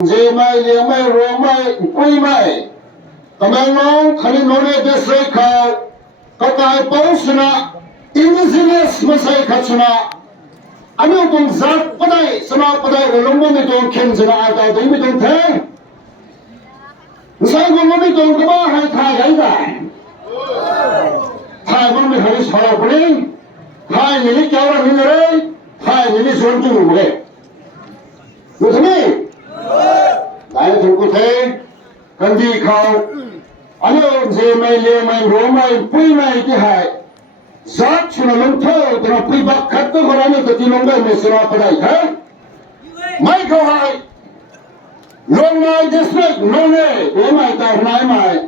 Gangmei mai liang mai rong mai pui mai kamang long khani nore district kha kakai pausna Indigenous masai khachna anu tong zat padai sana padai rolong mi tong khen jana ata dei mi tong the sai gong mi tong ka hai tha gai dai tha gong mi hari sara pring hai ni kyaura ni re hai ni zon tu mu ge lu thani lại thùng cô thế cần đi khâu anh ơi gì mày liều mày rủ mày pui mày cái hại sát cho nó lông thơ cho nó pui bạc khát cái con anh ấy thì lông đây mày sẽ nó phải đây thế mấy câu hại long mày district long này của mày tao nói mày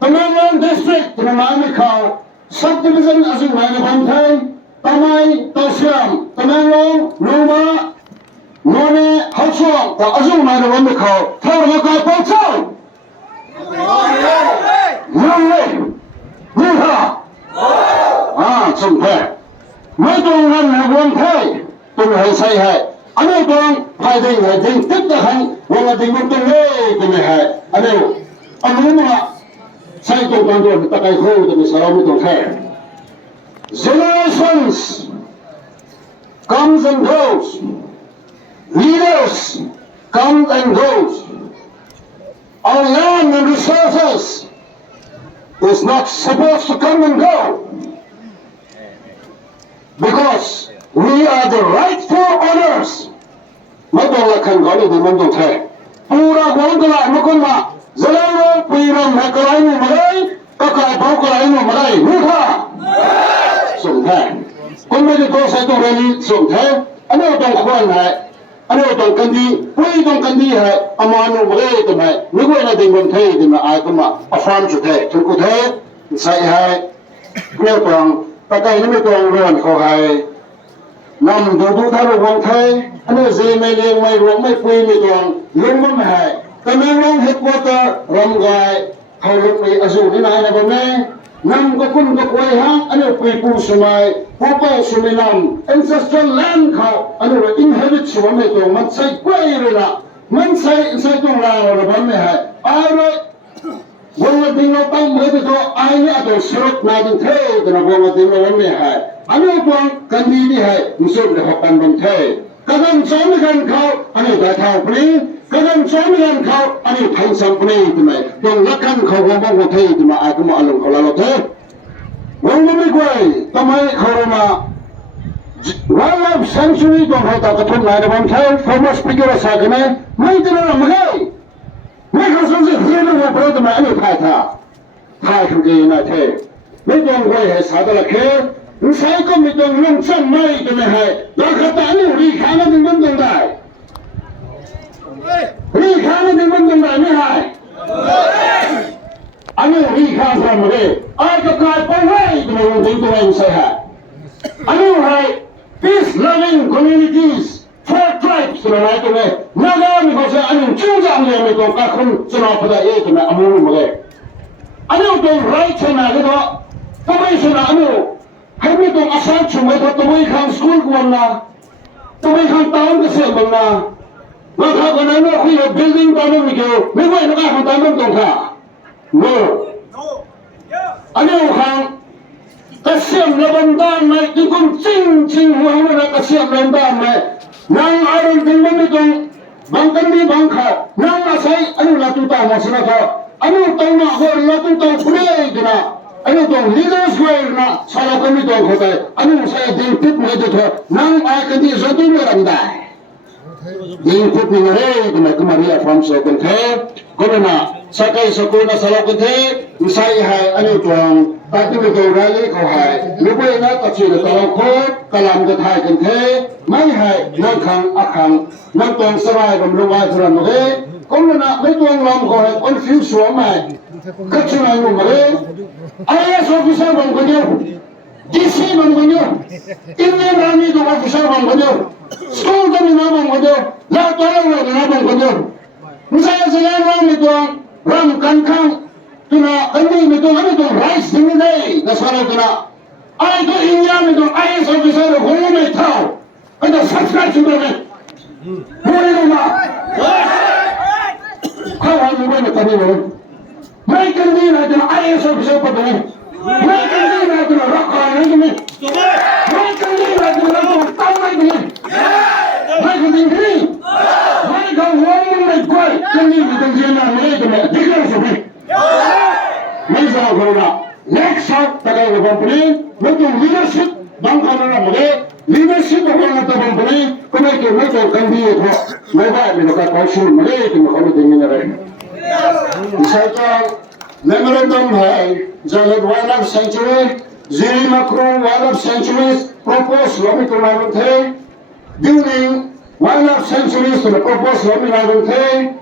tao long district thì nó nói mày khâu subdivision ở trên này là bằng thế tao mày tao xem tao long mà none hậu chuộng và ở dung này là vấn đề khẩu theo là cái bao trâu nông lên như thế chung thế mấy tuần năm là quân thế tuần hay say hay anh ấy tuần phải đi hay đi tiếp tục hành hoặc là đi một tuần lễ tuần này hay anh ấy mà say tuần tuần tuần ta cái khâu thì mình sao mới tuần thế generations comes and goes. Leaders come and goes. Our land and resources is not supposed to come and go because we are the rightful owners. Mấy đồ là khẩn gọi là gì mong đồ thế. Pura quán cái lại mà con mà giờ nó piram hay cái lại mà đấy, các cái bao cái lại mà đấy, đúng không? Sủng thế. Con bây giờ tôi sẽ tôi lên sủng thế. Anh ấy đồng khoan này. anh ấy đồng cần đi, quay đồng cần đi hay, aman nó mới tụi mày, nếu quay là định mình thấy thì mà ai cũng mà farm chủ thể, chúng có thế, sai hay, nếu còn ta cái nó mới còn luôn khó hay, nằm đủ thay đổi hoàn thay, anh ấy gì mày liền mày ruộng mày quay mày còn luôn mất hay, cái mấy long headquarter ram gai, hầu lúc này azu cái này là vấn đề. Nam có quân có quay hang, anh ấy quay pu sumai, papa sumai nam, ancestral land khao, anh ấy inherit xuống này tụi mình xây quay rồi nè, mình xây tụi làng rồi vấn đề hay, ai rồi, vương vật tiếng nó tăng mới được thôi, ai nhá tụi sốt này thì thế, tụi nó vương vật tiếng nó vấn đề hay, anh ấy quăng cần đi đi hay, mình sốt để học cần vấn thế, các anh sống gần khao, anh ấy đại thảo pli. Các anh sống gần khâu, anh ấy thành sản phẩm này tụi mày, còn lắc khăn khâu không bao thấy tụi mày ai cũng mà ăn khâu là thế. Vương nó mới quay, tụi mày khâu mà wildlife sanctuary còn phải tạo cái thôn này để bằng theo, former speaker sa cái này, mấy tụi nó làm cái, mấy khâu sống gì riêng nó vào pro tụi mày anh ấy thay không gì này thế, mấy con quay hay sao đó là thế, sai có mấy con lông chân mày tụi mày hay, đó khát ta anh ấy đi khá nó đừng vấn đề này. Ri khá nó đừng vấn đề này mới hay. Anh ấy ri khá ra mà đây, ai có cái bao hay thì mình tính tụi anh sẽ hay. Anh ấy hay, peace loving communities, four tribes tụi này tụi này, naga mình có sẽ anh ấy chung rằng là mình có các không cho nó phải đây tụi này âm mưu mà đây. Anh ấy tụi right cho này cái đó, tụi mình sẽ là anh ấy, hay biết tụi asal chung với tụi mình khang school của anh là, tụi mình khang town cái sự bằng là. Mà thằng con này nó khi là building tao nó bị kêu, mấy người nó không tao nó tổng cả, no, anh ấy hàng cái xiêm là ਬੰ단 này, cái con chinh hoa nó là cái xiêm là ਬੰ단 này, nàng ai đang tính vấn đề trong bằng cái gì bằng khảo, nàng là say, anh ấy là tụi tao mà xin khảo, anh ấy tao mà gọi là tụi tao play cái nào, anh ấy tao leaders way là sao là cái gì tao không thấy, anh ấy say đến tiếp mấy đứa thôi, nàng ai cái gì rồi tụi nó làm đại. Yung put ni ngare, kung may kumariya from sa kunthe, kung na sakay sa kuna sa kunthe, isay hay ano tuang tati mo ito rally ko hay, lupa na tatsi na talong ko, kalam ka hay kunthe, may hay nang kang akang nang tuang saray kung lumay turan mo ke, kung na may tuang lam ko hay confused mo may, katsunay mo mare, IAS officer bang kanyo, DC bang kanyo, Indian Army to officer bang kanyo. School kami naman ko doon, lahat tayo naman ko doon. Misaya sila naman ito, ram kankang, tuna, kami ito, ano ito, rice dinilay, nasaraw ko na. Ay ito, inyam ito, IAS officer, kung may tao, ito, subscribe sa doon eh. Muli naman. Mubay na kami mo. May kandi natin ang IS officer pa kami. May kandi natin ang rock na kami. May kandi natin ang tamay kami. May kandi kami. May kawang may kway. Kandi natin siya na may kami. Diklar sa kami. May sa ako na. Next shot, tagay na company. Naging leadership. Bangka na na muli. Leadership ako na ito company. Kung may kumito, kandi ito. May ba, may nakakausul muli. Ito makamitin nyo na rin. Isa itong memorandum hai jalad wildlife sanctuary ziri macro wildlife sanctuaries proposed lomi kumaron the building wildlife sanctuaries to the proposed lomi naron the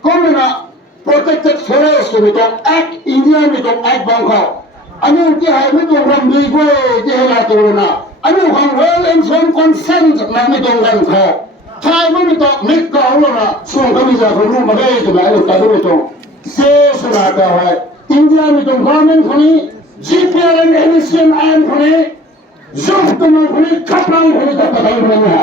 komina protected forest to itong act India itong act Bangkok ano ti hai itong rambigo ti halato na ano ang well informed consent na itong ganko Thai mo ito, may kaulo na, so kami sa kung magay ito na, ito ito. Se sunata hai, India itong government ko ni, GPR and RNCM ko ni, Zoom tumang ko ni, kaplang ko ni, kapatay mo niya.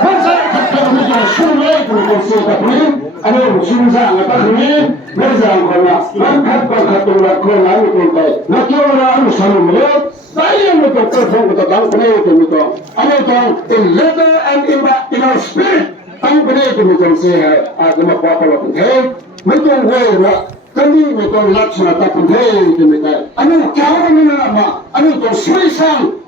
Basta kaplang ko ni, sumay ko ni, sumay ko ni, ano, sumsa ang atak ni, merzang ko na, magkatpagkatulad ko na, ito kay, nakiwala ang salumulot, Sayang ito, perform ko ang panay ito. Ano ito? In letter and in our spirit. Ang panay ito siya at magpapalapit. Hey, may itong way na kami may itong lots na tapon. Hey, ito. Ano, kaya mo na naman. Ano ito? Suwisang.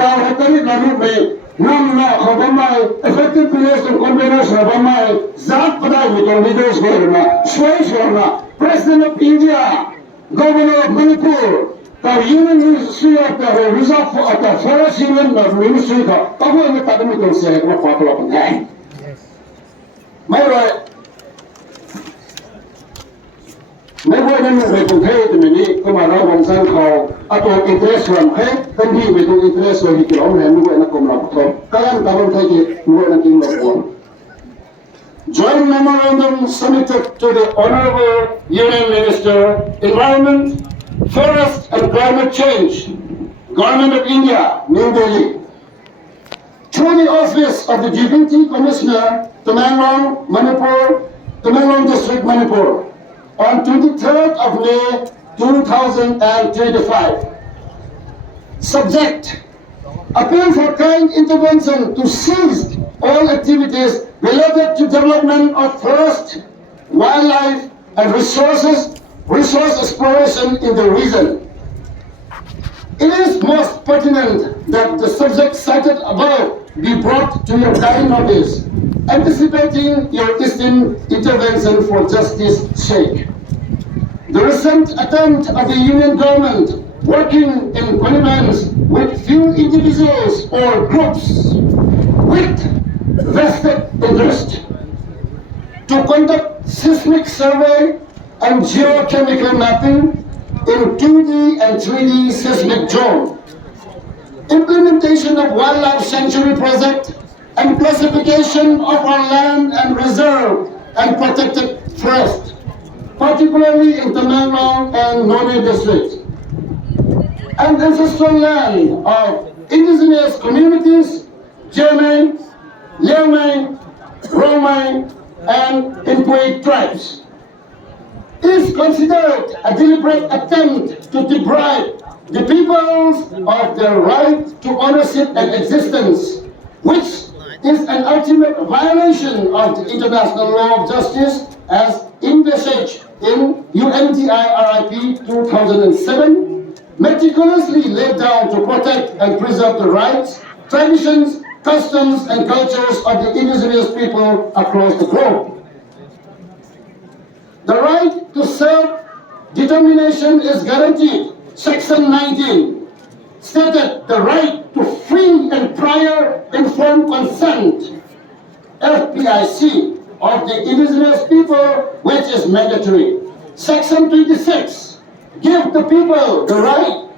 Dahil kami namin may nam na kabamay, effective place ng combination na kabamay, zahat pa tayo itong leaders ko na Suwisang na President of India, Governor of Manipur, the Union Ministry of the Reserve at the Forest Union Ministry ka, ako ang nagtatami ko siya kung mapapalapan nga. May na nung may kung kayo tumini, kumarawang saan ko, ato ang interest lang kayo, kandi may itong interest lang hikilaw na nungay na kumulapot. Kaya ang tawang kayo, nungay na kinulapot. Joint Memorandum submitted to the Honorable Union Minister, Environment, Forest and Climate Change, Government of India, New Delhi. Through the Office of the Deputy Commissioner, Tamenglong, Manipur, Tamenglong District, Manipur, on 23rd of May, 2025. Subject: appeal for kind intervention to cease all activities related to development of forest, wildlife, and resource exploration in the region. It is most pertinent that the subject cited above be brought to your kind notice, anticipating your esteemed intervention for justice sake. The recent attempt of the Union government, working in connivance with few individuals or groups with vested interest, to conduct seismic survey and geochemical mapping in 2D and 3D seismic zone, implementation of wildlife sanctuary project, and classification of our land and reserve and protected forest, particularly in Tamenglong and Nome districts, and ancestral land of indigenous communities, Gangmei, Liaomei, Romei, and Inpui tribes, is considered a deliberate attempt to deprive the peoples of their right to ownership and existence, which is an ultimate violation of the international law of justice as envisaged in UNTIRIP 2007, meticulously laid down to protect and preserve the rights, traditions, customs, and cultures of the indigenous people across the globe. The right to self-determination is guaranteed. Section 19 stated the right to free and prior informed consent, FPIC, of the indigenous people, which is mandatory. Section 26 gives the people the right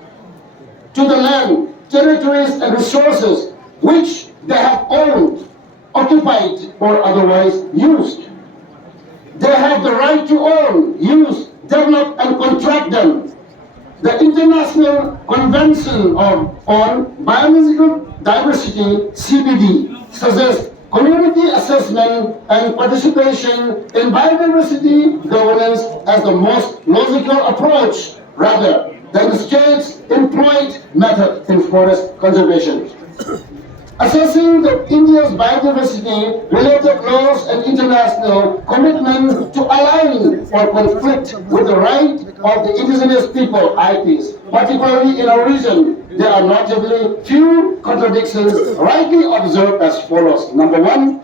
to the land, territories, and resources which they have owned, occupied, or otherwise used. They have the right to own, use, develop, and contract them. The International Convention on Biological Diversity, CBD, suggests community assessment and participation in biodiversity governance as the most logical approach rather than the state's employed method in forest conservation. Assessing India's biodiversity-related laws and international commitment to align or conflict with the right of the indigenous people, IPs, particularly in our region, there are notably few contradictions rightly observed as follows. Number one,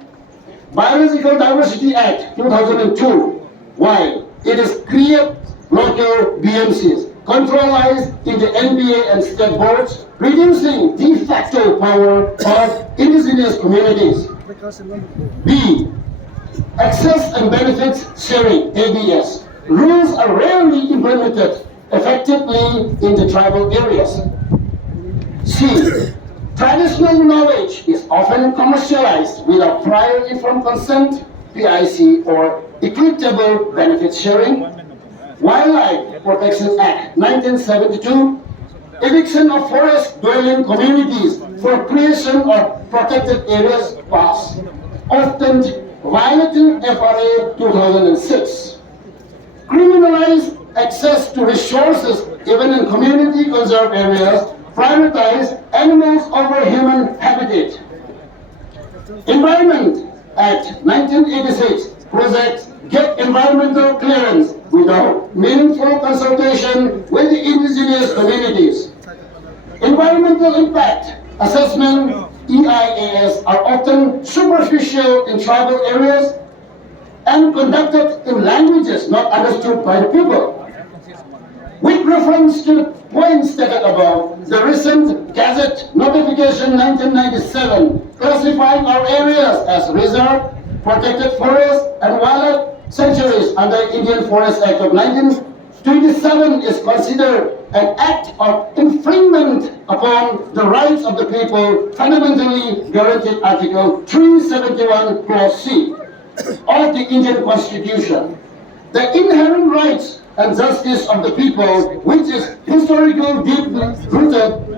Biological Diversity Act 2002, while it is create local BMCs, controlized in the NBA and state boards, reducing de facto power of indigenous communities. B. Access and benefits sharing, ABS. Rules are rarely implemented effectively in the tribal areas. C. Traditional knowledge is often commercialized without prior informed consent, PIC, or equitable benefit sharing. Wildlife Protection Act 1972, eviction of forest-dwelling communities for creation of protected areas passed, often violating FRA 2006. Criminalize access to resources even in community conserved areas, prioritize animals over human habitat. Environment Act 1986 projects get environmental clearance without meaningful consultation with the indigenous communities. Environmental impact assessment, EIAS, are often superficial in tribal areas and conducted in languages not understood by the people. With reference to the points stated above, the recent Gazette Notification 1997 classifying our areas as reserve, protected forests, and wildlife sanctuaries under Indian Forest Act of 1927 is considered an act of infringement upon the rights of the people fundamentally guaranteed Article 371 Clause C of the Indian Constitution. The inherent rights and justice of the people, which is historically deeply rooted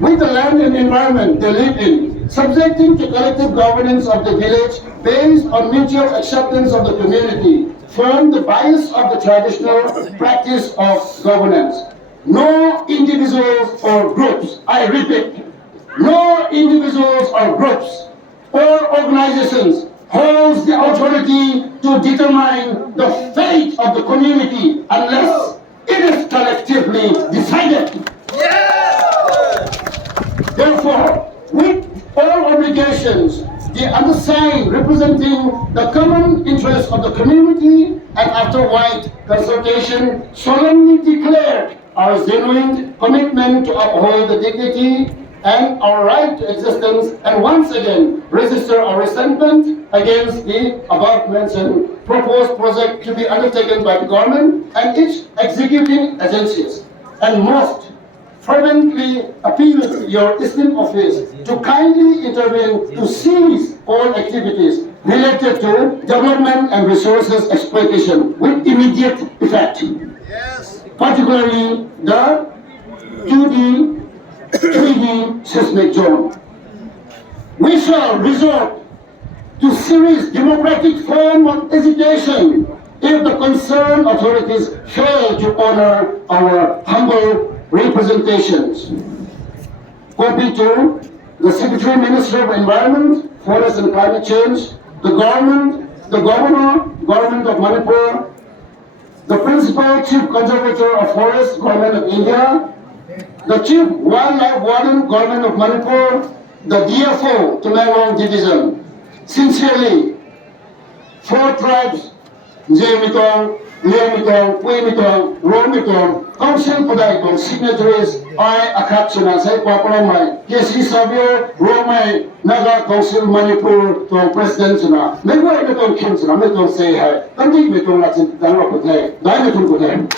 with the land and environment they live in, subjecting to collective governance of the village based on mutual acceptance of the community, form the bias of the traditional practice of governance. No individuals or groups, I repeat, no individuals or groups or organizations holds the authority to determine the fate of the community unless it is collectively decided. Therefore, with all obligations, the undersigned representing the common interest of the community and after wide consultation solemnly declared our genuine commitment to uphold the dignity and our right to existence, and once again register our resentment against the above-mentioned proposed project to be undertaken by the government and its executing agencies, and most fervently appeal to your esteemed office to kindly intervene to cease all activities related to development and resources exploitation with immediate effect. Yes. Particularly the 2D 3D seismic zone. We shall resort to serious democratic form of education if the concerned authorities fail to honor our humble representations. Copy to the Secretary Minister of Environment, Forest and Climate Change, the government, the Government of Manipur, the Principal Chief Conservator of Forests, Government of India, the Chief Wildlife Warden, Government of Manipur, the DFO, Tumengong Division. Sincerely, 4 tribes, Jemitong, Liamitong, Puimitong, Romitong, Council Pudaitong, signatories, I, Akapsuna, Sai Paparomai, KC Savio, Romai, Naga Council Manipur, Tong President Suna. Megway Metong Kim Suna, Metong say hi, Tandik Metong Latin, Tanwa Putai, Dai Metong Putai.